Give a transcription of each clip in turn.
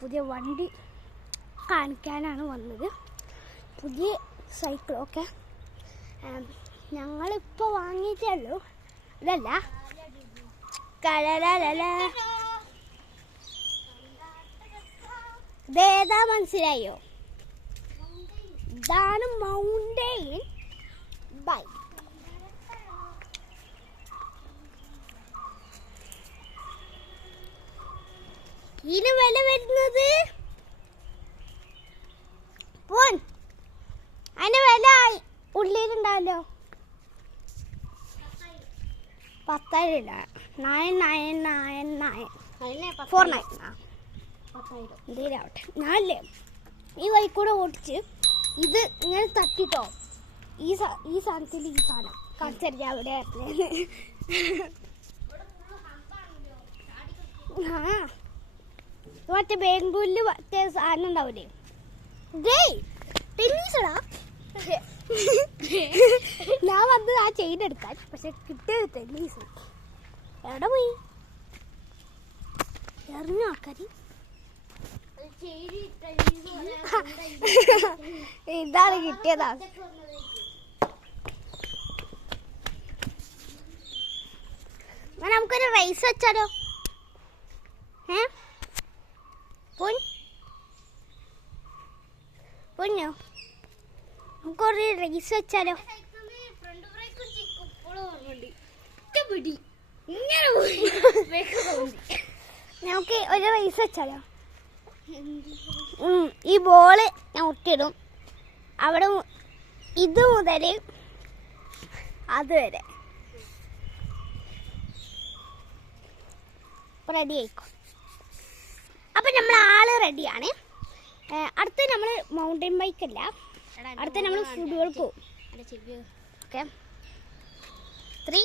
പുതിയ വണ്ടി കാണിക്കാനാണ് വന്നത്. പുതിയ സൈക്കിളൊക്കെ ഞങ്ങളിപ്പോൾ വാങ്ങിയിട്ടുള്ളൂ. ഇതല്ല ഇതേതാ മനസ്സിലായോ? ഇതാണ് മൗണ്ടെയിൻ ബൈക്ക്. ഇതിന് വില വരുന്നത് അതിന്റെ വില ഉള്ളിലുണ്ടാവല്ലോ 10,000 എന്തെങ്കിലാവട്ടെ. ഞാനല്ലേ ഈ വഴിക്കൂടെ ഓടിച്ച് ഇത് ഇങ്ങനെ തട്ടിട്ടോ ഈ സാധനത്തിൽ ഈ സാധനം കാണിച്ചറിയാം അവിടെ മറ്റേ ബാംഗ്ലൂരിൽ മറ്റേ സാധനം ഉണ്ടാവില്ലേ ടെന്നീസടാ. ഞാൻ വന്നത് ആ ചെയിൻ എടുക്കാൻ, പക്ഷെ കിട്ടിയത് ടെന്നീസ്. എവിടെ പോയി എറിഞ്ഞ ആൾക്കാര്? ഇതാണ് കിട്ടിയതാ. നമുക്കൊരു റൈസ് വെച്ചാലോ? പൊന്നോ നമുക്കൊരു റൈസ് വെച്ചാലോ? നമുക്ക് ഒരു റൈസ് വെച്ചാലോ? ഈ ബോള് ഞാൻ ഒട്ടിയിടും അവിടെ, ഇത് മുതൽ അതുവരെ. റെഡി ആയിക്കോ. അപ്പം നമ്മൾ ആള് റെഡിയാണ്. അടുത്ത നമ്മൾ മൗണ്ടൻ ബൈക്ക് അല്ല, അടുത്ത നമ്മൾ ഫുട്ബോൾ പോവും. Okay, 3,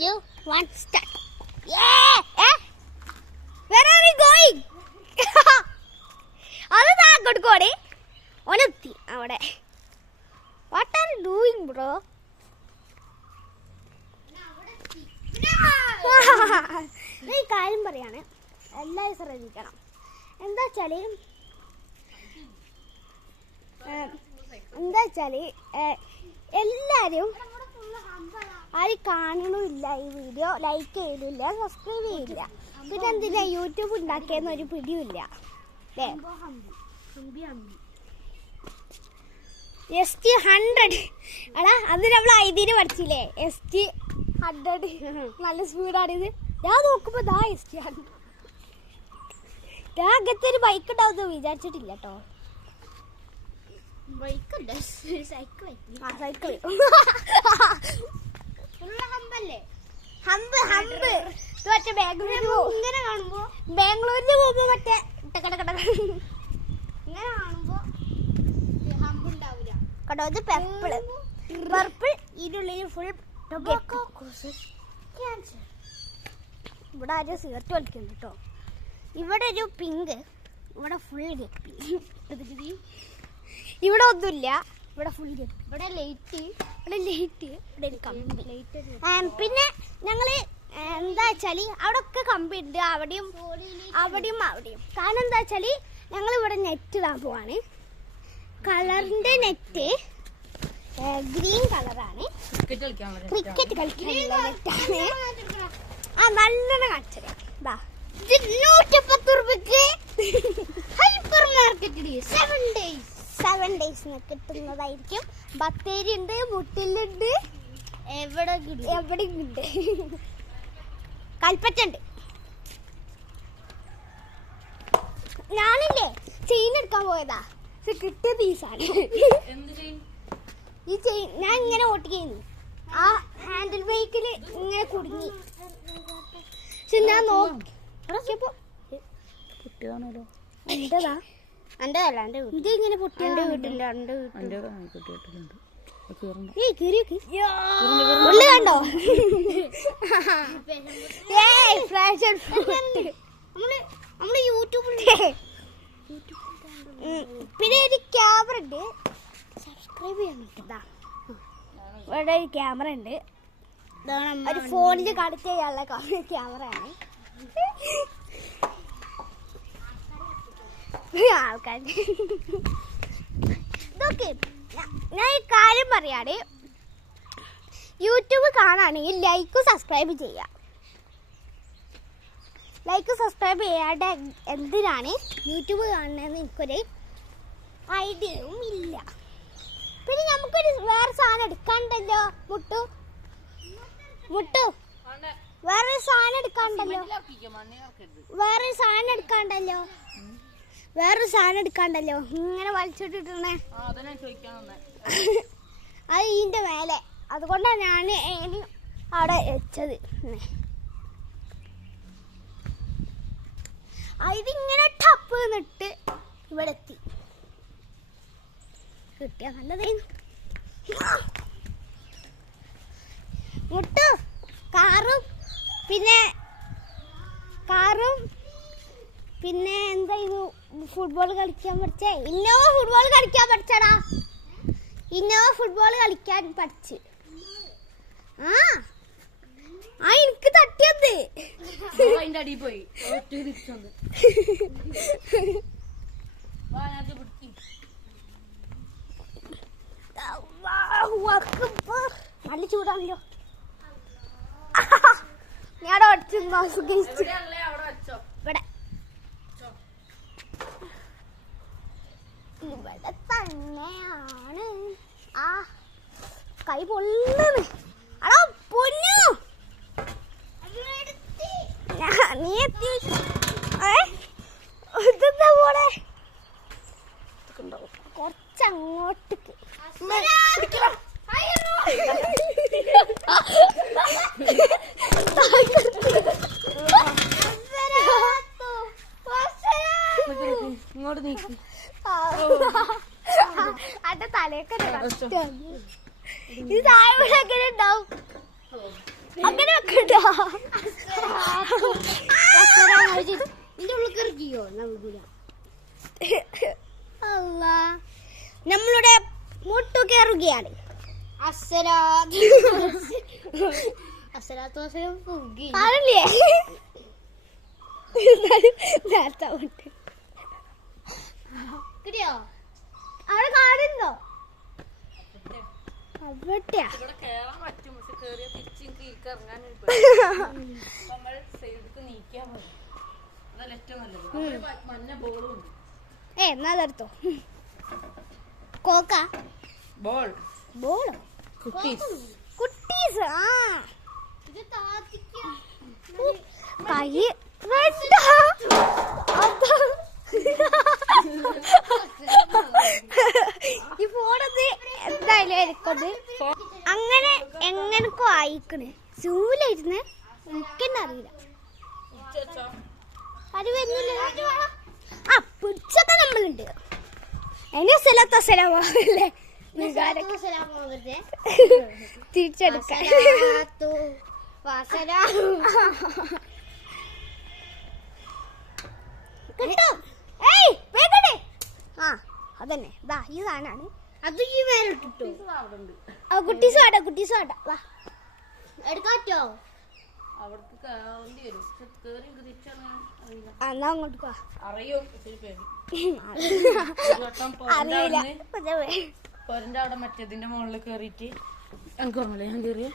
2, 1 start. Where are we going? അത് കൊടുക്കോടെ ഒനെത്തി അവിടെ. What are you doing bro? ഈ കാര്യം പറയാണ്, എല്ലാവരും ശ്രദ്ധിക്കണം. എന്താ വെച്ചാൽ എല്ലാവരും ആരും കാണണമില്ല ഈ വീഡിയോ, ലൈക്ക് ചെയ്തില്ല, സബ്സ്ക്രൈബ് ചെയ്യില്ല. പിന്നെ എന്തിനാ യൂട്യൂബ് ഉണ്ടാക്കിയെന്നൊരു പിടിയുമില്ല അല്ലേ? ST100 എടാ, അത് നമ്മൾ ഐതിന് പഠിച്ചില്ലേ? ST100 നല്ല സ്പീഡാണിത്. ഞാൻ നോക്കുമ്പോ ST100. ഞാൻ അങ്ങനത്തെ ഒരു ബൈക്ക് ഉണ്ടാവുന്ന വിചാരിച്ചിട്ടില്ല കേട്ടോ. ബാംഗ്ലൂരിൽ പോകുമ്പോ മറ്റേ ഇങ്ങനെ കാണുമ്പോ കേട്ടോ. ഇത് പർപ്പിൾ ഇതിനുള്ളിൽ ഫുൾ. ഇവിടെ ആരും സിഗരറ്റ് വലിക്കുന്നുണ്ട് കേട്ടോ. ഇവിടെ ഒരു പിങ്ക്, ഇവിടെ ഫുൾ ഗപ്പി. ഇവിടെ ഒന്നുമില്ല, ഇവിടെ ഫുൾ ഗപ്പി. ഇവിടെ ലൈറ്റ്, ഇവിടെ ഒരു കമ്പി. പിന്നെ ഞങ്ങള് എന്താ വെച്ചാല് അവിടെ ഒക്കെ കമ്പി ഉണ്ട്, അവിടെയും. കാരണം എന്താ വെച്ചാല് ഞങ്ങൾ ഇവിടെ നെറ്റ് ഇടാൻ പോവാണ്. കളറിന്റെ നെറ്റ് ഗ്രീൻ കളറാണ്. ക്രിക്കറ്റ് കളിക്കാനുള്ള നെറ്റാണ്. നല്ലോണം കാണിച്ചത് 110 രൂപയ്ക്ക് ഹൈപ്പർ മാർക്കറ്റിൽ 7 days കിട്ടുന്നതായിരിക്കും. ബത്തേരി ഉണ്ട്, മുട്ടിലുണ്ട്, എവിടെ ഉണ്ട്, കൽപ്പറ്റുണ്ട്. ഞാനില്ലേ ചെയിൻ എടുക്കാൻ പോയതാ, കിട്ടിയത് ഈ സാധനം. ഈ ചെയിൻ ഞാൻ ഇങ്ങനെ ഓട്ടിക്കുന്നു, ആ ഹാൻഡിൽ ബൈക്കിൽ ഇങ്ങനെ കുടുങ്ങി. പക്ഷെ ഞാൻ നോക്കിയപ്പോ എന്റേതാ, ഇത് ഇങ്ങനെ പൊട്ടി. എന്റെ വീട്ടിലുണ്ട്, കണ്ടോ? നമ്മള് യൂട്യൂബിലുണ്ട്. പിന്നെ ഒരു ക്യാമറ ഉണ്ട്, സബ്സ്ക്രൈബ് ചെയ്യാൻ പറ്റും. ഇവിടെ ഒരു ക്യാമറ ഉണ്ട്, ഒരു ഫോണിൽ കണക്ട് ചെയ്യാനുള്ള ക്യാമറയാണ്. ആൾക്കാർ ഇതൊക്കെ ഞാൻ ഈ കാര്യം പറയാതെ യൂട്യൂബ് കാണുകയാണെങ്കിൽ ലൈക്കും സബ്സ്ക്രൈബ് ചെയ്യുക. ലൈക്ക് സബ്സ്ക്രൈബ് ചെയ്യാതെ എന്തിനാണ് യൂട്യൂബ് കാണുന്നതെന്ന് എനിക്കൊരു ഐഡിയയും ഇല്ല. പിന്നെ നമുക്കൊരു വേറെ സാധനം എടുക്കാണ്ടല്ലോ മുട്ടു വേറൊരു സാധനം എടുക്കാണ്ടല്ലോ ഇങ്ങനെ വലിച്ചിട്ടിട്ടേ അത് ഇതിന്റെ മേലെ. അതുകൊണ്ടാണ് ഞാൻ അവിടെ വെച്ചത്. ഇതിങ്ങനെ ടപ്പ് നിട്ട് ഇവിടെ എത്തി. കിട്ടിയ നല്ലതായിരുന്നു. മുട്ടു കാറും പിന്നെ എന്തായിരുന്നു ഫുട്ബോൾ കളിക്കാൻ പഠിച്ചേ. ഇന്നോവ ഫുട്ബോൾ കളിക്കാൻ പഠിച്ചടാ. ഇന്നോവ ഫുട്ബോൾ കളിക്കാൻ പഠിച്ച്. എനിക്ക് തട്ടിയത് പോയി. നല്ല ചൂടാണല്ലോ. ഞാൻ അടിച്ചു ഇവിടെ തന്നെയാണ്. ആ കൈ പൊള്ളുന്നു. അടോ പൊന്നു നീ എത്തി. ഇതെന്താ പോലെ കുറച്ചങ്ങോട്ടേക്ക് ഇങ്ങോട്ട് നീക്കി അന്റെ തലയൊക്കെ ഇത് താഴെ എങ്ങനെ ഉണ്ടാവും. അങ്ങനെ വെക്കണ്ടോ? നമ്മളുടെ മുട്ടു കയറുകയാണ്. അവിടെ കാടുണ്ടോ? അവിടെയാ എന്നാ അതെടുത്തോ. കോക്ക ബോളോ കുട്ടീസ്. ആ കൈ ഈ ഫോണത് എന്തായാലും എടുക്കത് അങ്ങനെ എങ്ങനൊക്കെ ആയിക്കണ്. സൂലായിരുന്നേ എനിക്കെന്നെ അറിയില്ല. അത് വരുന്നില്ല. ആ പിടിച്ചൊക്കെ നമ്മളുണ്ട്. അതിന് സ്ഥലത്തോ സ്ഥലമാവല്ലേ തിരിച്ചെടുക്കാൻ കിട്ടും. ആ അതന്നെ ദാ ഈ സാധനമാണ്. അത് ഈ വേറെ ഇട്ടിട്ടു. കുട്ടീസ് വേണ്ട വാ എടുക്കാറ്റോ. എന്നാ അങ്ങോട്ട് വാ. പൊരന്റെ അവിടെ മറ്റേതിന്റെ മുകളിൽ കേറിയിട്ട് എനിക്ക് ഓർമ്മയില്ല. ഞാൻ കേറിയ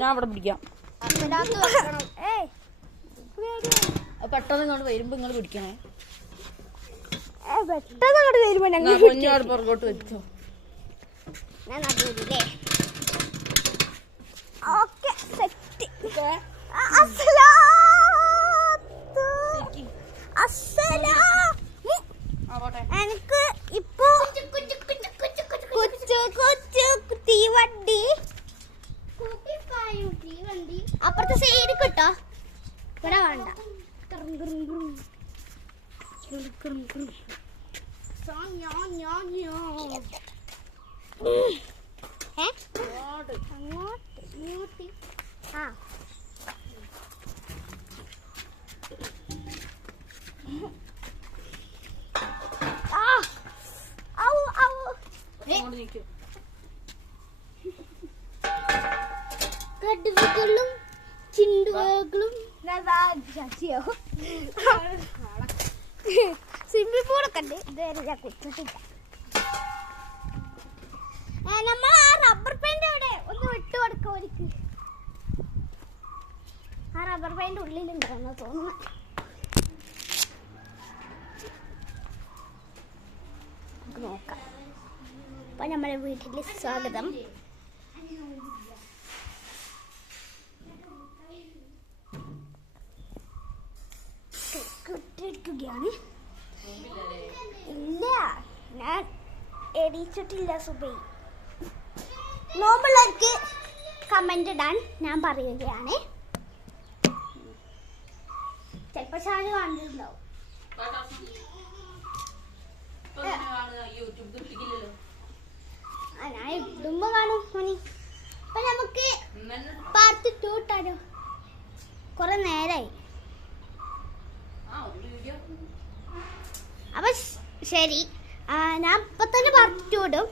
ഞാൻ അവിടെ പിടിക്കാം. പെട്ടെന്ന് ഇങ്ങോട്ട് വരുമ്പോ നിങ്ങൾ പിടിക്കണേ. പെട്ടെന്ന് അങ്ങോട്ട് വരുമ്പോ ഞങ്ങൾ പുറകോട്ട് വെച്ചോ. എനിക്ക് ഇപ്പൊ തീവണ്ടി അപ്പുറത്തെ സൈഡ് കിട്ടോ. ഇവിടെ വേണ്ട. അങ്ങോട്ട് ആ കടുവകളും ചിണ്ടുകളും ഗേഗിളും ശശിയോ സ്വിമ്മിംഗ് പൂളൊക്കെ ഉണ്ട്. ഇതുവരെ ഞാൻ കുടിച്ചിട്ടില്ല. നമ്മൾ ആ റബ്ബർ പെയിന്റ് അവിടെ ഒന്ന് വിട്ടു കൊടുക്കാം. ഒരിക്കൽ ആ റബ്ബർ പെയിന്റ് ഉള്ളിലുണ്ടാവുന്ന തോന്നുന്നു. നമുക്ക് നോക്കാം. അപ്പൊ നമ്മളെ വീട്ടില് സ്വാഗതം. ാണ് ഇല്ല, ഞാൻ എണീച്ചിട്ടില്ല. സുബൈ നോമ്പുള്ളവർക്ക് കമന്റ് ഇടാൻ ഞാൻ പറയുകയാണ്. ചിലപ്പോ ഷാന് കണ്ടിട്ടുണ്ടാവും. ഞാൻ ഇടുമ്പോ കാണും മോനി. അപ്പൊ നമുക്ക് പാർട്ട് 2 ഇട്ടാലോ? കുറെ നേരായി. അപ്പൊ ശരി, ഞാൻ ഇപ്പൊ തന്നെ പാർട്ട് 2 ഇടും.